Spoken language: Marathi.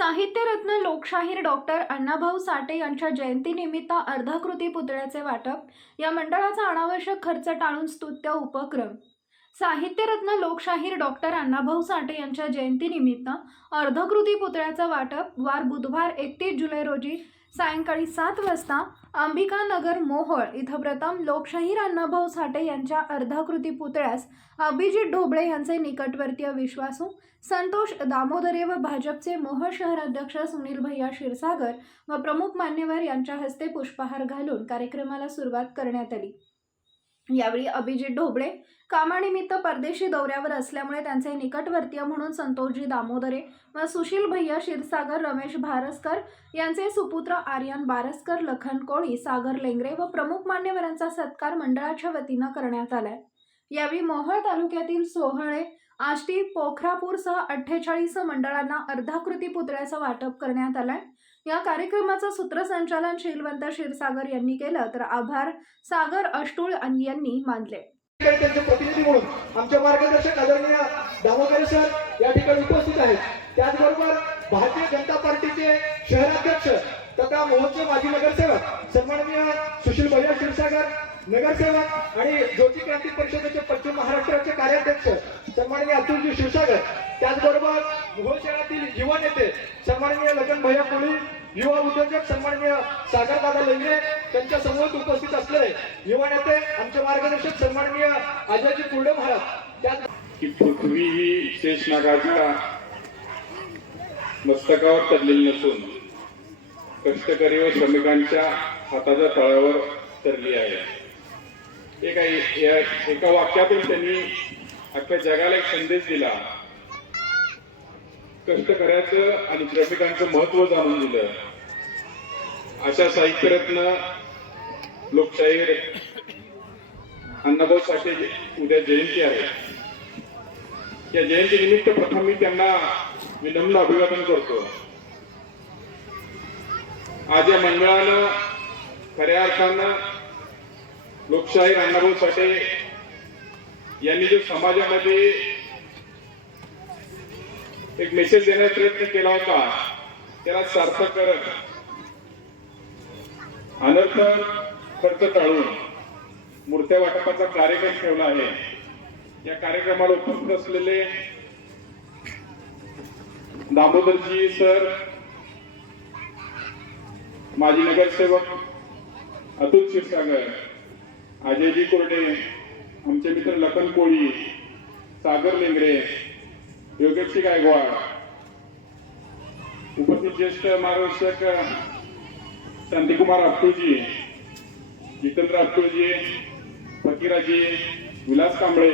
साहित्यरत्न लोकशाहीर डॉक्टर अण्णाभाऊ साठे यांच्या जयंतीनिमित्त अर्धाकृती पुतळ्याचे वाटप या मंडळाचा अनावश्यक खर्च टाळून स्तुत्य उपक्रम. साहित्यरत्न लोकशाहीर डॉक्टर अण्णाभाऊ साठे यांच्या जयंतीनिमित्त अर्धकृती पुतळ्याचं वाटप वार बुधवार एकतीस जुलै रोजी सायंकाळी सात वाजता अंबिकानगर मोहोळ इथं प्रथम लोकशाहीर अण्णाभाऊ साठे यांच्या अर्धाकृती पुतळ्यास अभिजित ढोबळे यांचे निकटवर्तीय विश्वासू संतोष दामोदरे व भाजपचे मोहोळ शहर अध्यक्ष सुनील भैया क्षीरसागर व प्रमुख मान्यवर यांच्या हस्ते पुष्पहार घालून कार्यक्रमाला सुरुवात करण्यात आली. यावेळी अभिजित ढोबळे कामानिमित्त परदेशी दौऱ्यावर असल्यामुळे त्यांचे निकटवर्तीय म्हणून संतोषजी दामोदरे व सुशील भैया क्षीरसागर रमेश भारसकर यांचे सुपुत्र आर्यन बारसकर लखन कोळी सागर लेंगरे व प्रमुख मान्यवरांचा सत्कार मंडळाच्या वतीनं करण्यात आलाय. यावेळी मोहोळ तालुक्यातील सोहळे आष्टी पोखरापूरसह अठ्ठेचाळीस मंडळांना अर्धाकृती पुतळ्याचं वाटप करण्यात आलंय. या कार्यक्रमाचं सूत्रसंचालन शीलवंत क्षीरसागर यांनी केलं तर आभार सागर अष्टूळ यांनी मानले. त्यांचे प्रतिनिधी म्हणून आमचे मार्गदर्शक आदरणीय दामोदर सर या ठिकाणी उपस्थित आहेत. त्याचबरोबर भारतीय जनता पार्टीचे शहराध्यक्ष तथा मोहनचे माजी नगरसेवक सन्माननीय सुशील भैया क्षीरसागर नगरसेवक आणि ज्योती क्रांती परिषदेचे पश्चिम महाराष्ट्राचे कार्याध्यक्ष सन्माननीय अतुलजी क्षीरसागर त्याचबरोबर मोहोळ शहरातील युवा नेते सन्माननीय लखन भैया कोळी युवा उद्योजक सन्माननीय सागरदादा लंगे त्यांच्यासमोर उपस्थित असलेले युवा नेते आमचे मार्गदर्शक सन्माननीय अजयजी कुर्डे महाराज. की पृथ्वी ही शेषनागाच्या मस्तकावर चढलेली नसून कष्टकरी व श्रमिकांच्या हाताच्या तळावर तरली आहे. एका या- एका वाक्यातून त्यांनी अख्ख्या जगाला एक संदेश दिला. कष्टकऱ्याचं आणि श्रमिकांचं महत्त्व जाणून दिलं. अशा साहित्यरत्न लोकशाहीर अण्णाभाऊ साठे उद्या जयंती आहे. या जयंतीनिमित्त प्रथम मी त्यांना विनम्र अभिवादन करतो. आज या मंडळानं खऱ्या अर्थानं लोकशाही अण्णाभाऊ साठे यांनी जो समाजामध्ये एक मेसेज देण्याचा प्रयत्न केला होता. त्याला सार्थक करत अनर्थ खर्च टाळून मूर्त्या वाटपाचा कार्यक्रम ठेवला आहे. या कार्यक्रमाला उपस्थित असलेले दामोदरजी सर माजी नगरसेवक अतुल क्षीरसागर अजयजी कोरडे आमचे मित्र लखन कोळी सागर लेंगरे योगेशजी गायकवाड उपस्थित ज्येष्ठ मार्गदर्शक शांतिकुमार अप्टूजी जितेंद्र अप्टूजी फकीराजी विलास कांबळे